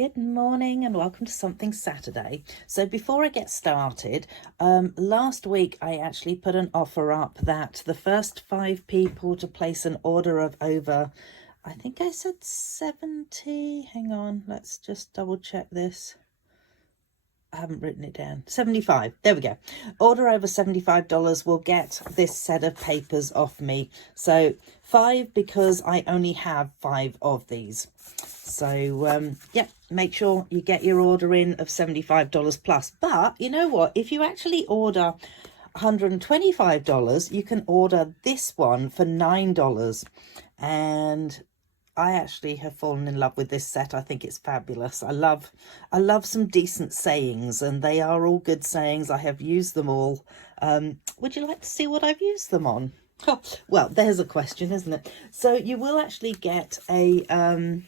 Good morning and welcome to Something Saturday. So before I get started, last week I actually put an offer up that the first 5 people to place an order of over, I think I said 70, hang on, let's just double check this. I haven't written it down. 75. There we go. Order over $75 will get this set of papers off me. So 5 because I only have 5 of these. So yeah, make sure you get your order in of $75 plus. But you know what? If you actually order $125, you can order this one for $9. And I actually have fallen in love with this set. I think it's fabulous. I love some decent sayings, and they are all good sayings. I have used them all. Would you like to see what I've used them on? Oh, well, there's a question, isn't it? So you will actually get a,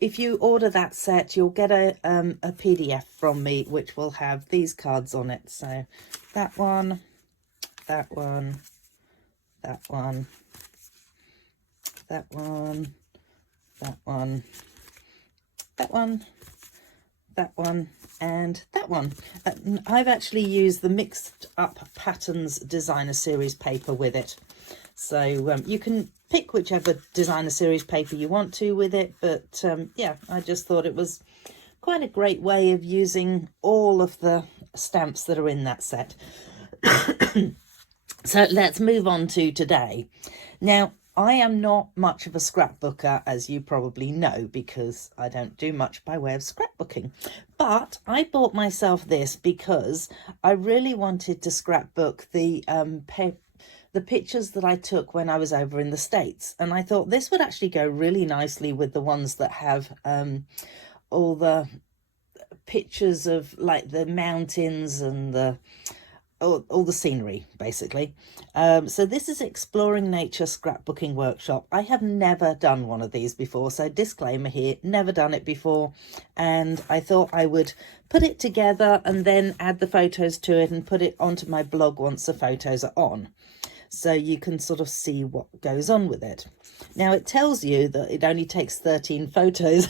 if you order that set, you'll get a PDF from me, which will have these cards on it. So that one, that one, that one, that one, that one, that one, that one, and that one. I've actually used the Mixed Up Patterns Designer Series paper with it. So you can pick whichever designer series paper you want to with it. But yeah, I just thought it was quite a great way of using all of the stamps that are in that set. So let's move on to today. Now, I am not much of a scrapbooker, as you probably know, because I don't do much by way of scrapbooking. But I bought myself this because I really wanted to scrapbook the pictures that I took when I was over in the States. And I thought this would actually go really nicely with the ones that have all the pictures of like the mountains and the all the scenery, basically. So this is Exploring Nature Scrapbooking Workshop. I have never done one of these before, so disclaimer here, never done it before. And I thought I would put it together and then add the photos to it and put it onto my blog once the photos are on, so you can sort of see what goes on with it. Now it tells you that it only takes 13 photos.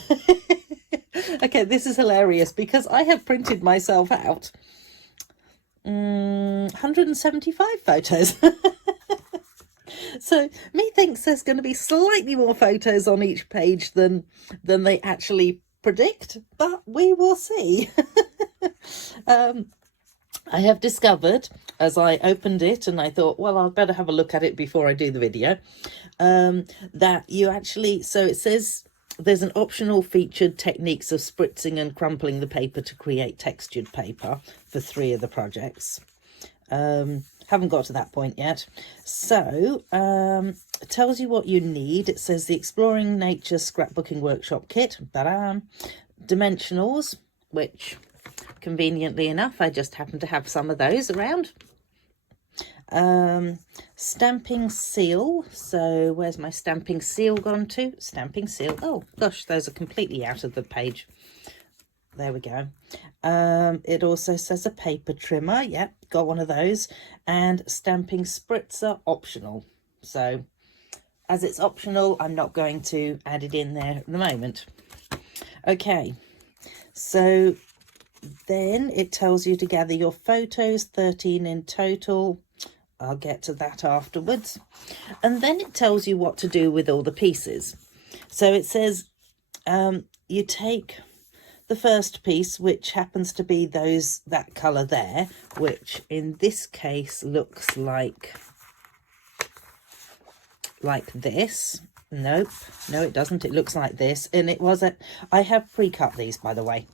Okay, this is hilarious because I have printed myself out 175 photos. So methinks there's going to be slightly more photos on each page than they actually predict, but we will see. I have discovered, as I opened it and I thought, well, I'd better have a look at it before I do the video, that you actually, so it says there's an optional featured techniques of spritzing and crumpling the paper to create textured paper for 3 of the projects. Haven't got to that point yet. So it tells you what you need. It says the Exploring Nature Scrapbooking Workshop Kit, dimensionals, which conveniently enough I just happen to have some of those around. Stamping seal. So where's my stamping seal gone to? Stamping seal. Oh gosh, those are completely out of the page. There we go. It also says a paper trimmer. Yep, got one of those. And stamping spritzer, optional. So as it's optional, I'm not going to add it in there at the moment. Okay, so then it tells you to gather your photos, 13 in total. I'll get to that afterwards. And then it tells you what to do with all the pieces. So it says you take the first piece, which happens to be that colour there, which in this case looks like this. Nope, no it doesn't. It looks like this, and it was I have pre-cut these, by the way,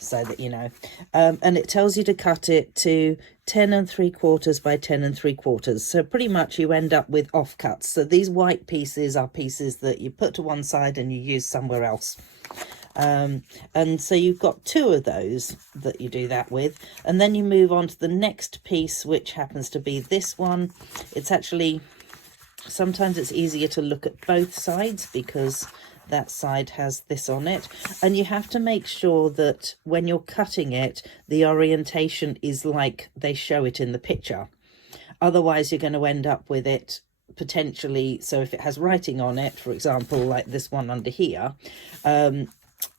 so that you know. And it tells you to cut it to 10 3/4 by 10 3/4. So pretty much you end up with offcuts. So these white pieces are pieces that you put to one side and you use somewhere else. And so you've got 2 of those that you do that with, and then you move on to the next piece, which happens to be this one. It's actually, sometimes it's easier to look at both sides because that side has this on it, and you have to make sure that when you're cutting it, the orientation is like they show it in the picture. Otherwise you're going to end up with it potentially, so if it has writing on it, for example like this one under here,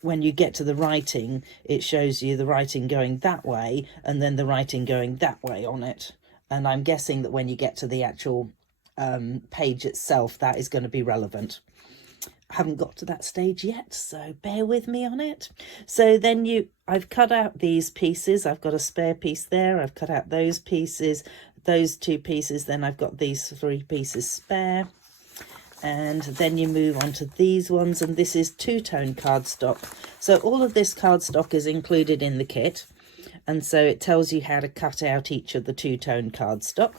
when you get to the writing, it shows you the writing going that way and then the writing going that way on it. And I'm guessing that when you get to the actual page itself, that is going to be relevant. I haven't got to that stage yet, so bear with me on it. So then I've cut out these pieces. I've got a spare piece there. I've cut out those pieces, those 2 pieces. Then I've got these 3 pieces spare. And then you move on to these ones, and this is 2-tone cardstock. So all of this cardstock is included in the kit, and so it tells you how to cut out each of the 2-tone cardstock.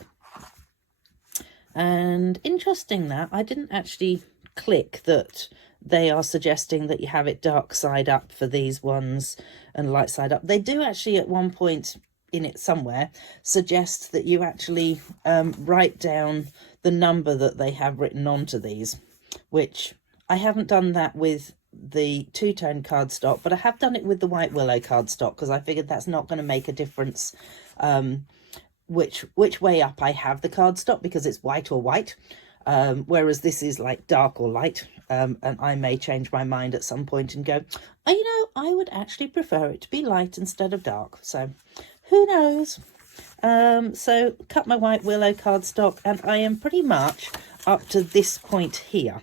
And interesting that I didn't actually click that they are suggesting that you have it dark side up for these ones and light side up. They do actually at one point in it somewhere suggest that you actually write down the number that they have written onto these, which I haven't done that with the 2-tone cardstock, but I have done it with the White Willow cardstock because I figured that's not going to make a difference which way up I have the cardstock, because it's white or white, whereas this is like dark or light, and I may change my mind at some point and go, oh, you know, I would actually prefer it to be light instead of dark, so who knows. So cut my White Willow cardstock, and I am pretty much up to this point here.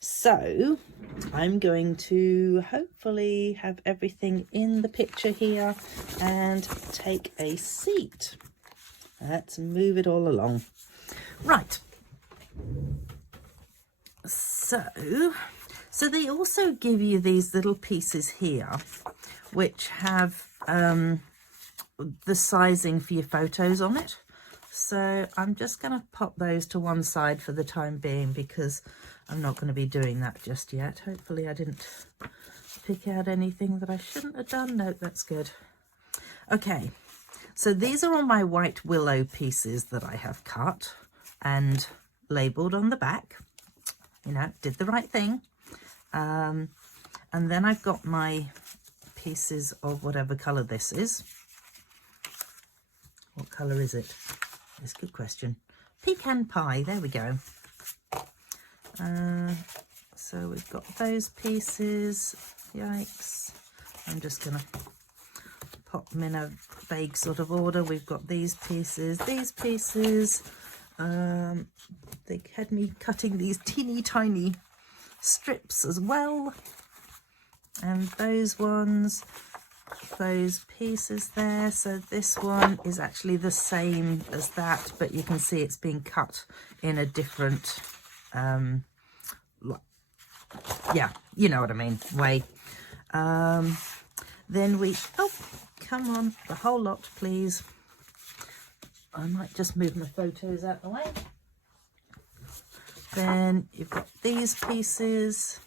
So I'm going to hopefully have everything in the picture here and take a seat. Let's move it all along. Right. So they also give you these little pieces here, which have the sizing for your photos on it. So I'm just going to pop those to one side for the time being, because I'm not going to be doing that just yet. Hopefully I didn't pick out anything that I shouldn't have done. No, that's good. Okay, so these are all my White Willow pieces that I have cut and labelled on the back. You know, did the right thing. And then I've got my pieces of whatever colour this is. What colour is it? It's a good question. Pecan pie, there we go. So we've got those pieces. Yikes. I'm just going to pop them in a vague sort of order. We've got these pieces, they had me cutting these teeny tiny strips as well, and those ones, those pieces there. So this one is actually the same as that, but you can see it's being cut in a different yeah, you know what I mean, way. Then we, oh, come on, the whole lot, please. I might just move my photos out the way. Then you've got these pieces.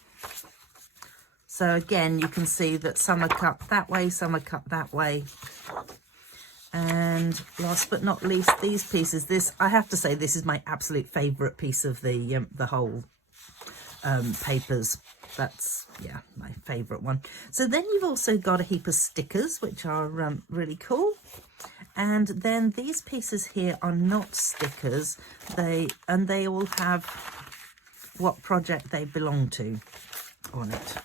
So again, you can see that some are cut that way, some are cut that way. And last but not least, these pieces. This, I have to say, this is my absolute favourite piece of the whole papers. That's, yeah, my favourite one. So then you've also got a heap of stickers, which are really cool. And then these pieces here are not stickers. They all have what project they belong to on it.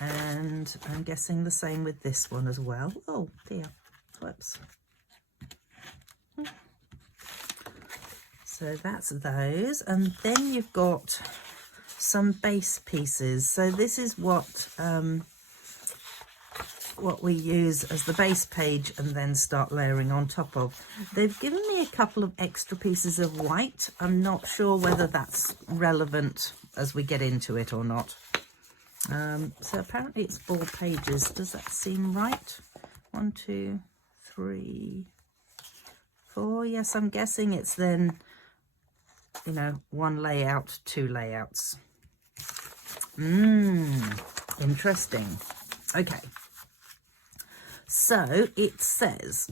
And I'm guessing the same with this one as well. Oh dear, whoops. So that's those, and then you've got some base pieces. So this is what we use as the base page and then start layering on top of. They've given me a couple of extra pieces of white. I'm not sure whether that's relevant as we get into it or not. So apparently it's 4 pages. Does that seem right? 1, 2, 3, 4. Yes, I'm guessing it's then, you know, 1 layout, 2 layouts. Interesting. Okay. So it says,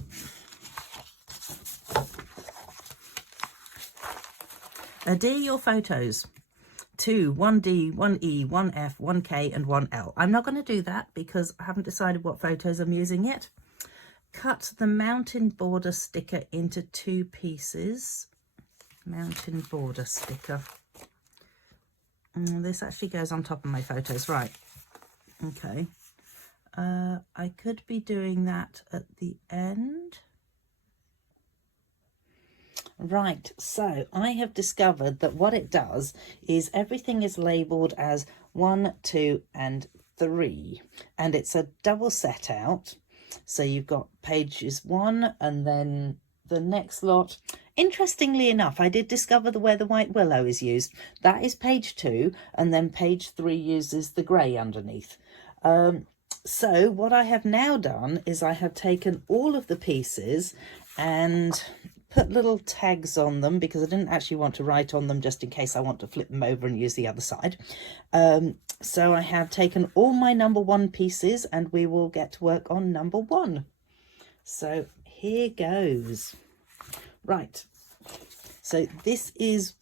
adhere your photos to 1D, 1E, 1F, 1K and 1L. I'm not going to do that because I haven't decided what photos I'm using yet. Cut the mountain border sticker into 2 pieces. Mountain border sticker. This actually goes on top of my photos, right? Okay. I could be doing that at the end. Right, so I have discovered that what it does is everything is labelled as 1, 2 and 3, and it's a double set out. So you've got pages 1 and then the next lot. Interestingly enough, I did discover where the white willow is used. That is page 2, and then page 3 uses the grey underneath. So what I have now done is I have taken all of the pieces and put little tags on them, because I didn't actually want to write on them just in case I want to flip them over and use the other side. So I have taken all my number 1 pieces and we will get to work on number 1. So here goes. Right, so this is,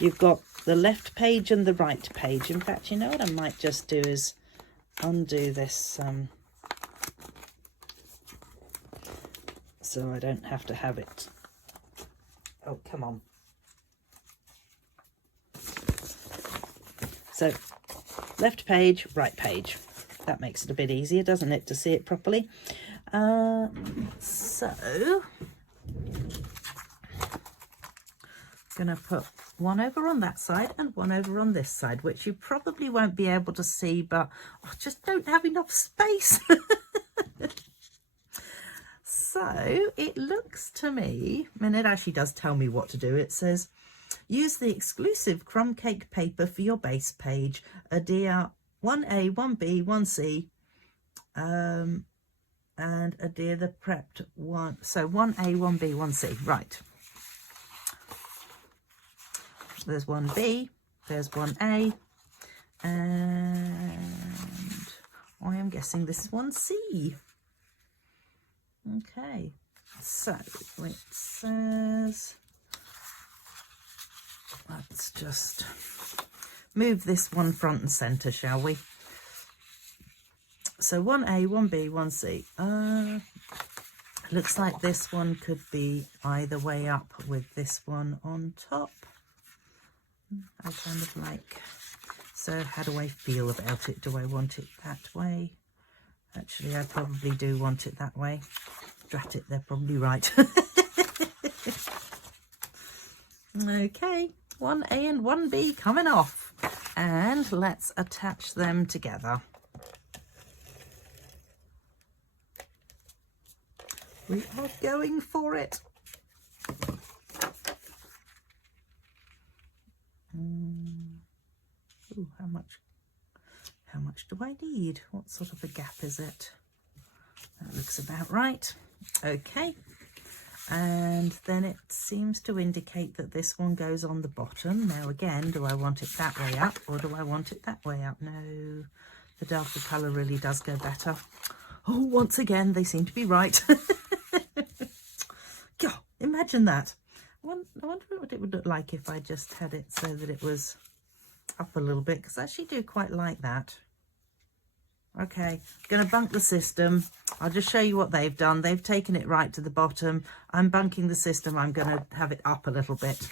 you've got the left page and the right page. In fact, you know what I might just do is undo this so I don't have to have it. Oh, come on. So left page, right page. That makes it a bit easier, doesn't it, to see it properly? So I'm going to put one over on that side and one over on this side, which you probably won't be able to see, but I just don't have enough space. So it looks to me, and it actually does tell me what to do. It says, use the exclusive crumb cake paper for your base page. Adhere 1A, 1B, 1C, and adhere the prepped one. So 1A, 1B, 1C, right. There's 1B, there's 1A, and I am guessing this is 1C. Okay, so it says, let's just move this one front and centre, shall we? So 1A, 1B, 1C. Looks like this one could be either way up with this one on top. I kind of like, so how do I feel about it? Do I want it that way? Actually, I probably do want it that way. Drat it, they're probably right. Okay, 1A and 1B coming off. And let's attach them together. We are going for it. Ooh, how much do I need? What sort of a gap is it? That looks about right. Okay, and then it seems to indicate that this one goes on the bottom. Now again, do I want it that way up or do I want it that way up? No, the darker colour really does go better. Oh, once again, they seem to be right. God, imagine that. I wonder what it would look like if I just had it so that it was up a little bit, because I actually do quite like that. Okay, going to bunk the system. I'll just show you what they've done. They've taken it right to the bottom. I'm bunking the system. I'm going to have it up a little bit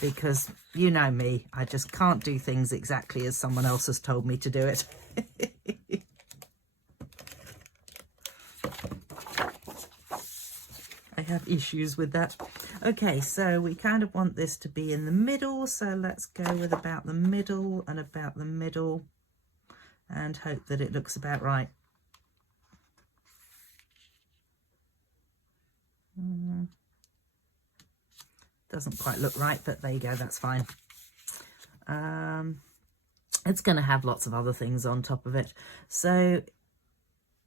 because you know me. I just can't do things exactly as someone else has told me to do it. I have issues with that. Okay, so we kind of want this to be in the middle. So let's go with about the middle and about the middle. And hope that it looks about right. Doesn't quite look right, but there you go, that's fine. It's going to have lots of other things on top of it. So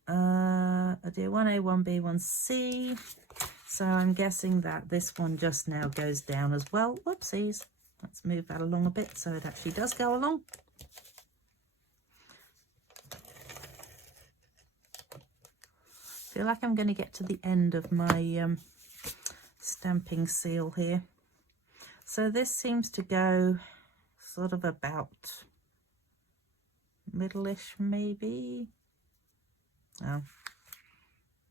I do 1A, 1B, 1C. So I'm guessing that this one just now goes down as well. Whoopsies. Let's move that along a bit so it actually does go along. Feel like I'm going to get to the end of my stamping seal here. So this seems to go sort of about middle-ish maybe. Oh,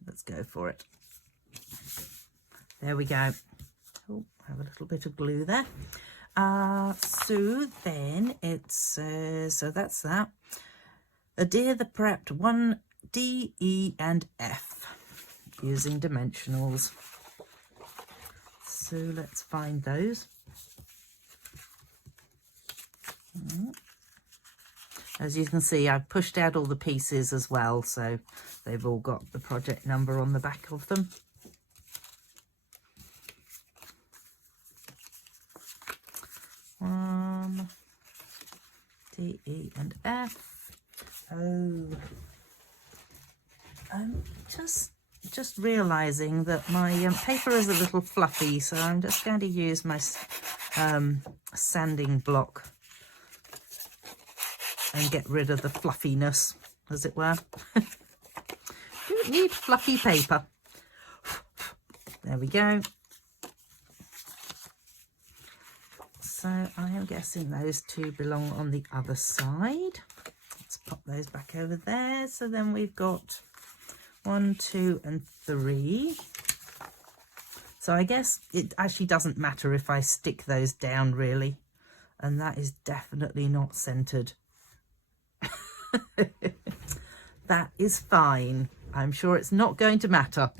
let's go for it. There we go. Oh, have a little bit of glue there. So then it says, so that's that. Adhere the prepped 1, D, E and F using dimensionals. So let's find those. As you can see, I've pushed out all the pieces as well, so they've all got the project number on the back of them. D, E and F. Oh, I'm just realising that my paper is a little fluffy, so I'm just going to use my sanding block and get rid of the fluffiness, as it were. Don't need fluffy paper. There we go. So I am guessing those two belong on the other side. Let's pop those back over there. So then we've got 1, 2 and 3. So I guess it actually doesn't matter if I stick those down, really. And that is definitely not centered. That is fine. I'm sure it's not going to matter.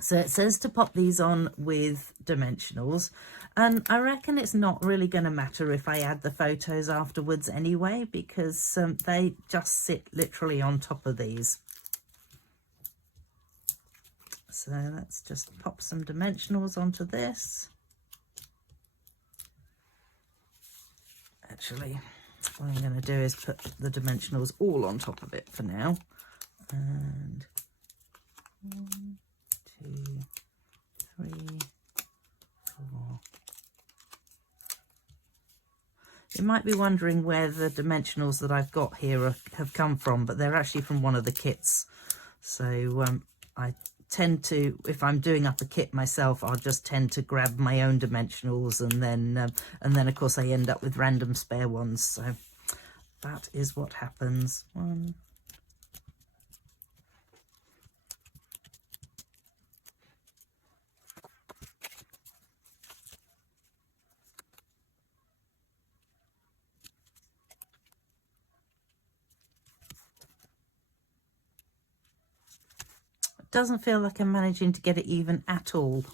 So it says to pop these on with dimensionals, and I reckon it's not really going to matter if I add the photos afterwards anyway, because they just sit literally on top of these. So let's just pop some dimensionals onto this. Actually, what I'm going to do is put the dimensionals all on top of it for now. And 1, 2, 3, 4. You might be wondering where the dimensionals that I've got here have come from, but they're actually from one of the kits. So I tend to, if I'm doing up a kit myself, I'll just tend to grab my own dimensionals, and then of course I end up with random spare ones. So that is what happens. 1. Doesn't feel like I'm managing to get it even at all,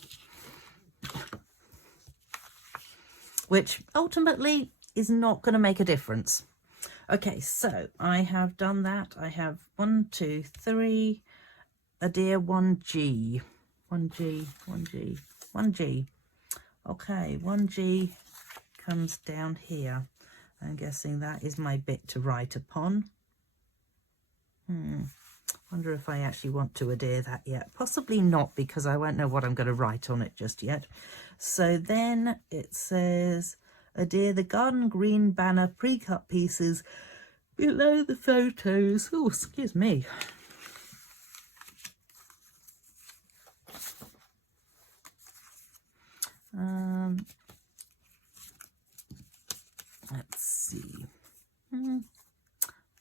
which ultimately is not going to make a difference. Okay, so I have done that. I have 1, 2, 3, adhere 1G, 1G, 1G, 1G. Okay, 1G comes down here. I'm guessing that is my bit to write upon. Wonder if I actually want to adhere that yet. Possibly not, because I won't know what I'm going to write on it just yet. So then it says, adhere the garden green banner pre-cut pieces below the photos. Oh, excuse me. Let's see.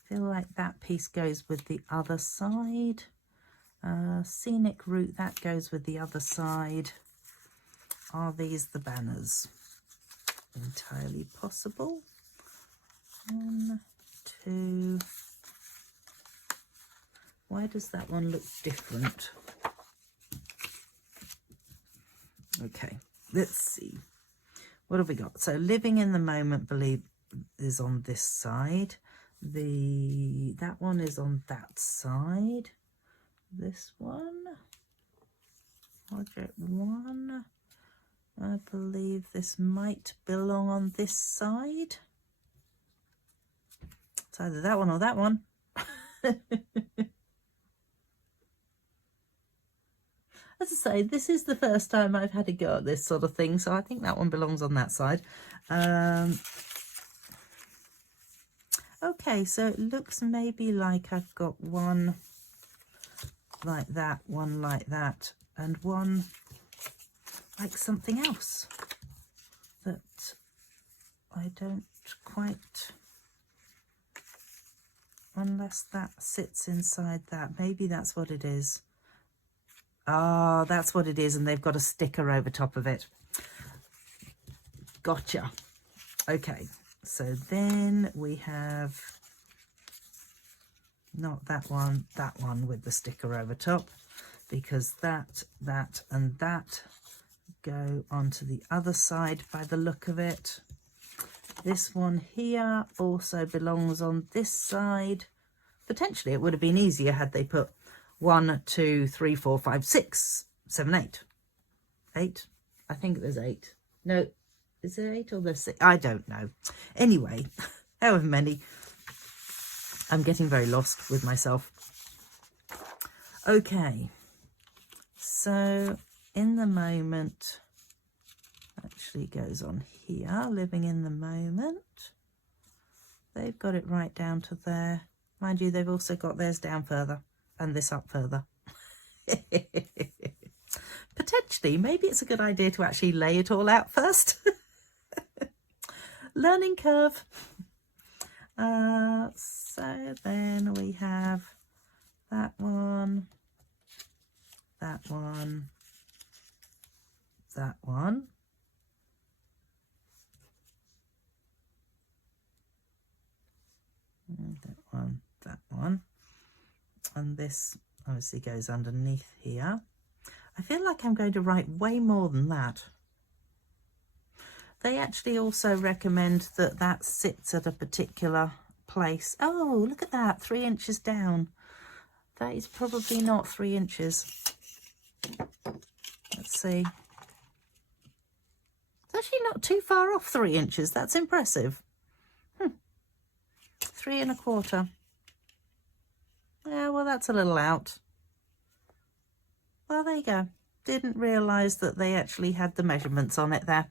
Feel like that piece goes with the other side. Scenic route, that goes with the other side. Are these the banners? Entirely possible. 1, 2. Why does that one look different? Okay, let's see. What have we got? So living in the moment, believe, is on this side. That one is on that side. This one, project 1, I believe this might belong on this side. It's either that one or that one. As I say, this is the first time I've had a go at this sort of thing, so I think that one belongs on that side. Okay, so it looks maybe like I've got one like that, one like that, and one like something else that I don't quite, unless that sits inside that. Maybe that's what it is. Oh, that's what it is. And they've got a sticker over top of it. Gotcha. Okay, so then we have not that one with the sticker over top, because that, and that go onto the other side by the look of it. This one here also belongs on this side. Potentially it would have been easier had they put 1, 2, 3, 4, 5, 6, 7, 8. 8? I think there's 8. No, is there 8 or there's 6? I don't know. Anyway, however many. I'm getting very lost with myself. Okay, so in the moment actually goes on here, living in the moment. They've got it right down to there. Mind you, they've also got theirs down further and this up further. Potentially, maybe it's a good idea to actually lay it all out first. Learning curve. So then we have that one, that one, that one. That one, and this obviously goes underneath here. I feel like I'm going to write way more than that. They actually also recommend that that sits at a particular place. Oh, look at that, 3 inches down. That is probably not 3 inches. Let's see. It's actually not too far off 3 inches. That's impressive. 3 1/4. Yeah, well, that's a little out. Well, there you go. Didn't realise that they actually had the measurements on it there.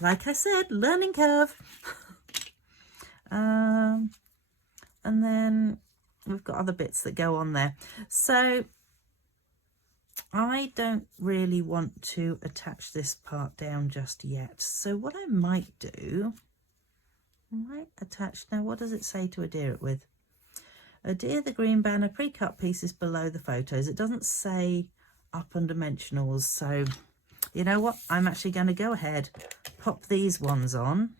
Like I said, learning curve. And then we've got other bits that go on there. So I don't really want to attach this part down just yet. So what I might do, I might attach, now what does it say to adhere it with? Adhere the green banner pre-cut pieces below the photos. It doesn't say up on dimensionals, so you know what? I'm actually going to go ahead, pop these ones on.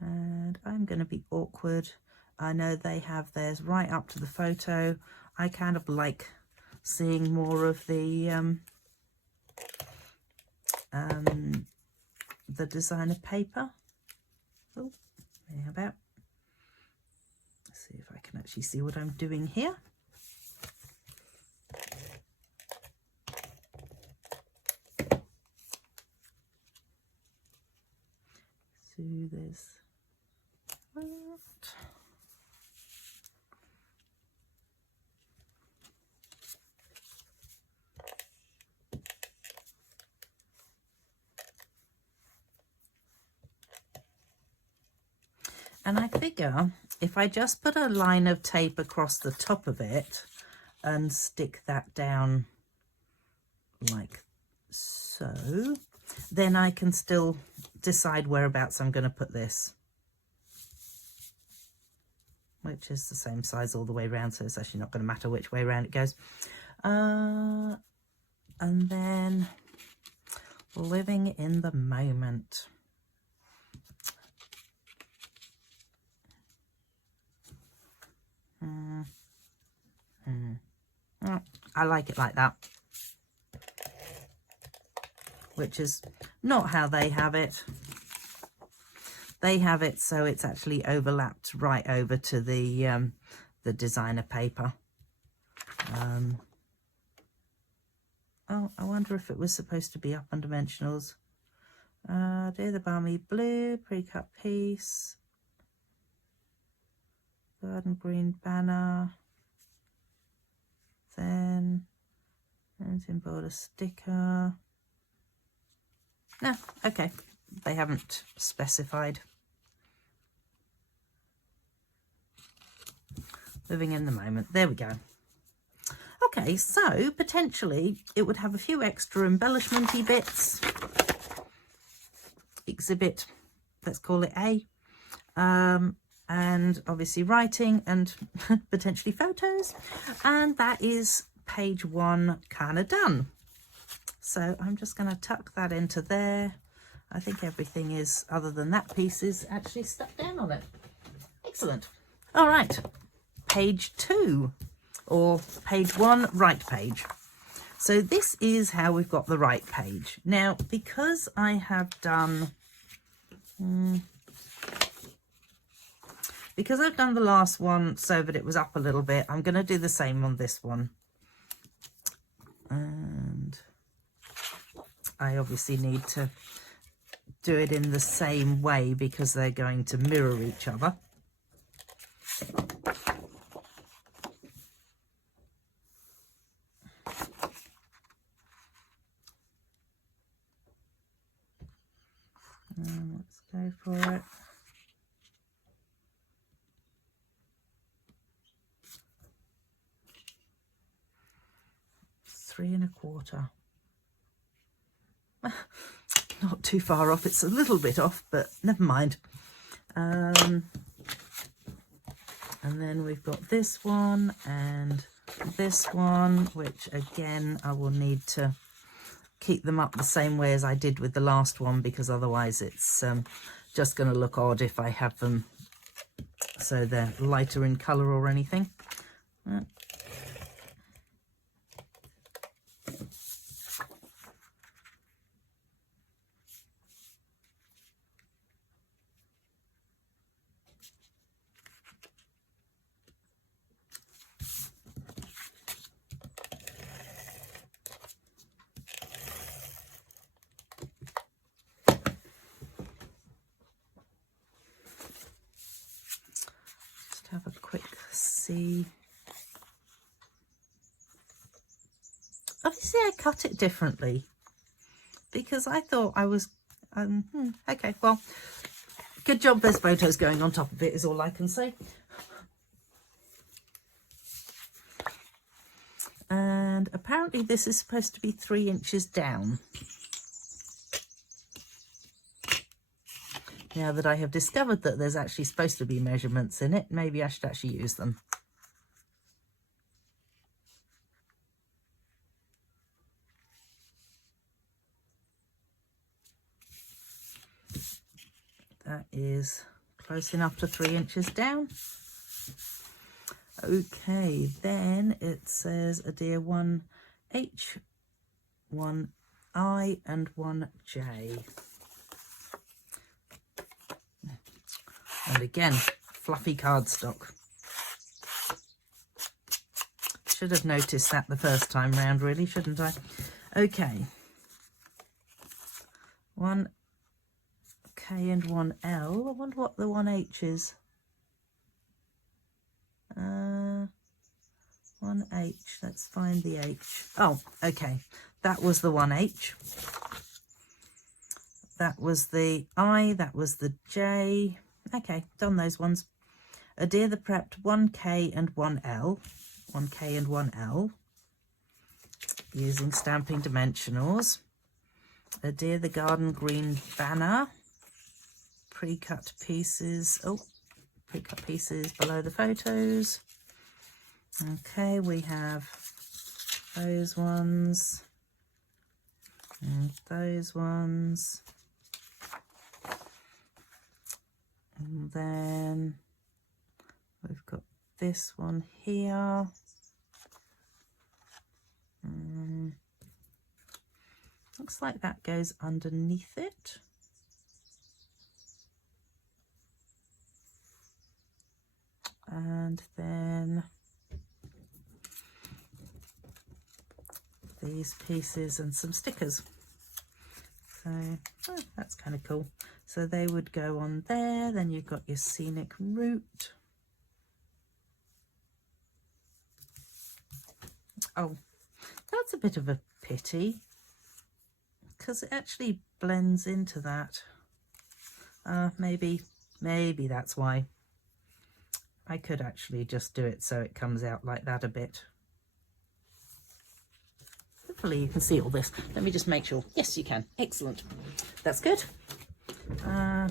And I'm going to be awkward. I know they have theirs right up to the photo. I kind of like seeing more of the designer paper. Oh, how about? Let's see if I can actually see what I'm doing here. So there's that. And I figure if I just put a line of tape across the top of it and stick that down like so, then I can still decide whereabouts I'm going to put this, which is the same size all the way around, so it's actually not going to matter which way around it goes. And then living in the moment. I like it like that, which is not how they have it. They have it so it's actually overlapped right over to the designer paper. Oh, I wonder if it was supposed to be up on dimensionals. Do the balmy blue pre-cut piece, garden green banner, then embroider sticker. No, okay, they haven't specified. Living in the moment. There we go. Okay, so potentially it would have a few extra embellishment-y bits. Exhibit, let's call it A. and obviously writing and potentially photos, and that is page 1 kind of done. So I'm just going to tuck that into there. I think everything is, other than that piece, is actually stuck down on it. Excellent. All right, page 2, or page 1, right page. So this is how we've got the right page. Now, because I have done because I've done the last one so that it was up a little bit, I'm going to do the same on this one. And I obviously need to do it in the same way because they're going to mirror each other. Let's go for it. Three and a quarter. Not too far off. It's a little bit off, but never mind. And then we've got this one and this one, which again I will need to keep them up the same way as I did with the last one, because otherwise it's just going to look odd if I have them so they're lighter in colour or anything. Have a quick see. Obviously I cut it differently because I thought I was okay, well, good job there's photos going on top of it is all I can say. And apparently this is supposed to be 3 inches down. Now that I have discovered that there's actually supposed to be measurements in it, maybe I should actually use them. That is close enough to 3 inches down. Okay, then it says adhere 1H, 1I and 1J. And again, fluffy cardstock. Should have noticed that the first time round, really, shouldn't I? Okay. 1K and 1L. I wonder what the 1H is. 1H. Let's find the H. Oh, okay. That was the 1H. That was the I. That was the J. Okay, done those ones. Adhere the prepped 1K and 1L. 1K and 1L. Using stamping dimensionals. Adhere the garden green banner. Pre-cut pieces. Oh, pre-cut pieces below the photos. Okay, we have those ones. And those ones. And then we've got this one here. Looks like that goes underneath it. And then these pieces and some stickers. So that's kind of cool. So they would go on there. Then you've got your scenic route. Oh, that's a bit of a pity because it actually blends into that. Maybe that's why. I could actually just do it so it comes out like that a bit. Hopefully you can see all this. Let me just make sure. Yes, you can. Excellent. That's good. Oh,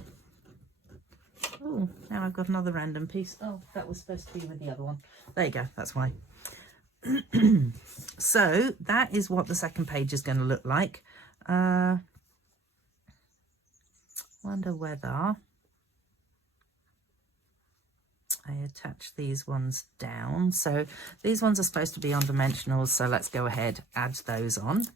Oh, now I've got another random piece. Oh, that was supposed to be with the other one. There you go, that's why. So that is what the second page is going to look like. Wonder whether I attach these ones down. So these ones are supposed to be on dimensionals, so let's go ahead, add those on.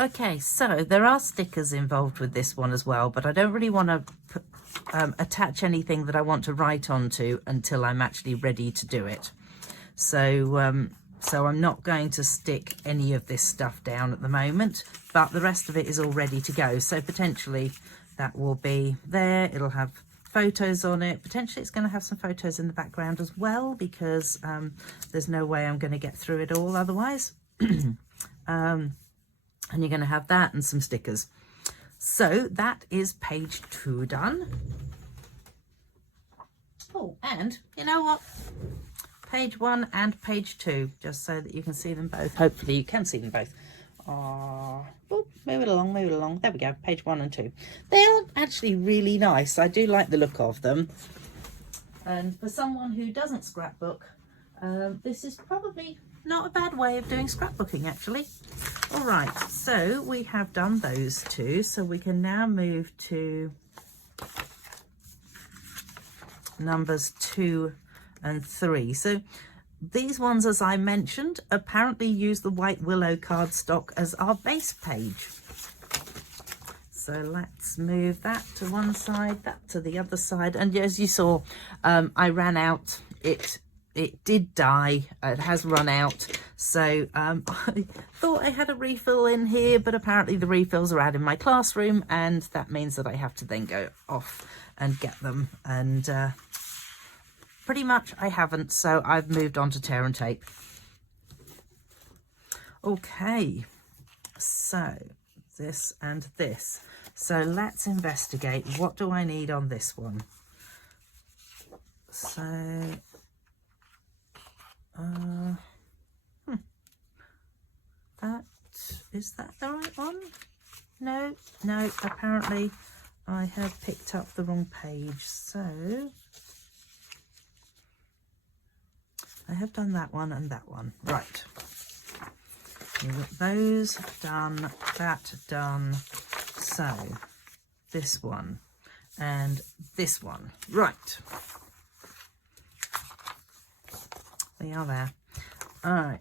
Okay, so there are stickers involved with this one as well, but I don't really want to attach anything that I want to write onto until I'm actually ready to do it. So so I'm not going to stick any of this stuff down at the moment, but the rest of it is all ready to go. So potentially that will be there. It'll have photos on it. Potentially it's going to have some photos in the background as well, because there's no way I'm going to get through it all otherwise. And you're going to have that and some stickers. So that is page 2 done. Oh, and you know what? Page 1 and page 2, just so that you can see them both. Hopefully you can see them both. Oh, move it along, move it along. There we go, page 1 and 2. They are actually really nice. I do like the look of them. And for someone who doesn't scrapbook, this is probably not a bad way of doing scrapbooking, actually. All right, so we have done those two, so we can now move to numbers 2 and 3. So these ones, as I mentioned, apparently use the white willow cardstock as our base page. So let's move that to one side, that to the other side. And as you saw, I ran out. It did die. It has run out. So I thought I had a refill in here, but apparently the refills are out in my classroom, and that means that I have to then go off and get them. And pretty much I haven't, so I've moved on to tear and tape. Okay, so this and this. So let's investigate. What do I need on this one? So is that the right one? No, apparently I have picked up the wrong page. So I have done that one and that one. Right. We've got those done, that done. So this one and this one. Right. We are there. All right.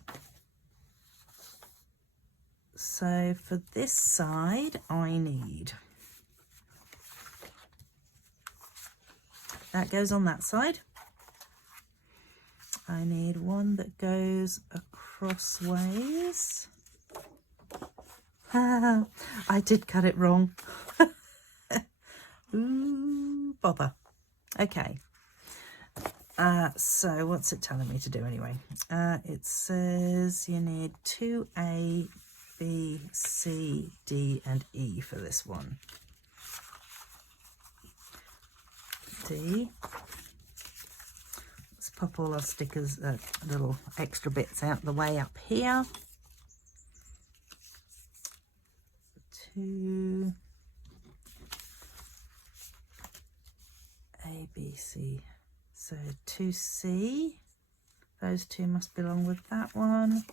So for this side, I need that goes on that side. I need one that goes acrossways. I did cut it wrong. Ooh, bother. Okay. So what's it telling me to do anyway? It says you need 2A, B, C, D, and E for this one. D. Let's pop all our stickers, little extra bits out the way up here. 2, A, B, C. So 2C, those two must belong with that one.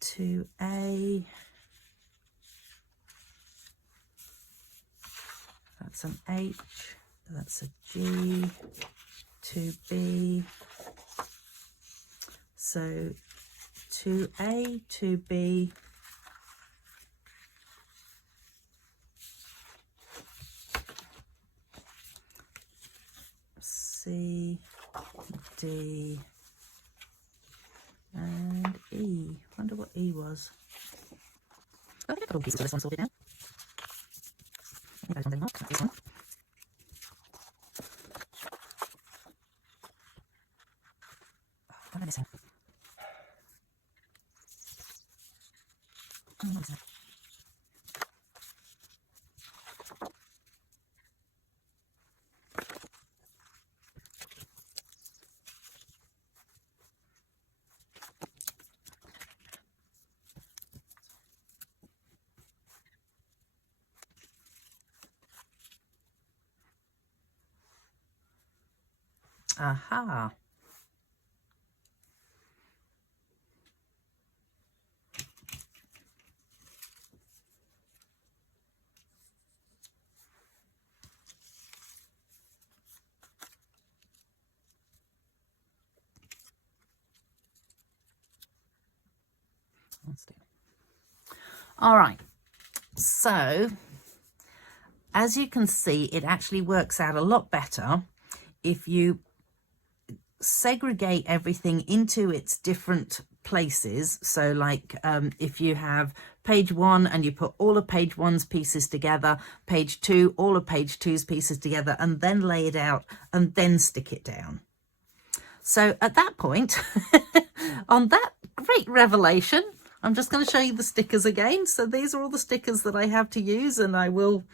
To A, that's an H, that's a G, to B, so to A, to B, C, D, and E. Wonder what E was. I think I've got all pieces of this one sorted now. I think those ones anymore. That's this one. Oh, what am I missing? Oh, what am I missing? Aha. All right, so as you can see, it actually works out a lot better if you segregate everything into its different places. So like if you have page 1 and you put all of page 1's pieces together, page 2, all of page 2's pieces together, and then lay it out and then stick it down. So at that point, on that great revelation, I'm just going to show you the stickers again. So these are all the stickers that I have to use, and I will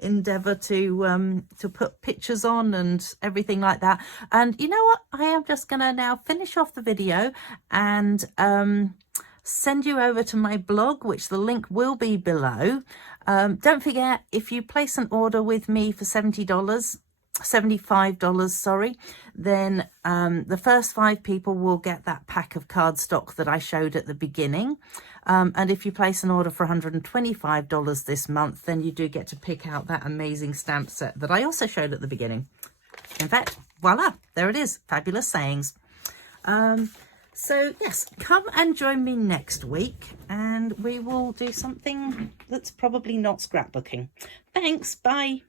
endeavour to put pictures on and everything like that. And you know what? I am just going to now finish off the video and send you over to my blog, which the link will be below. Don't forget, if you place an order with me for $75, sorry, then the first 5 people will get that pack of cardstock that I showed at the beginning. And if you place an order for $125 this month, then you do get to pick out that amazing stamp set that I also showed at the beginning. In fact, voila, there it is, fabulous sayings. So yes, come and join me next week and we will do something that's probably not scrapbooking. Thanks, bye.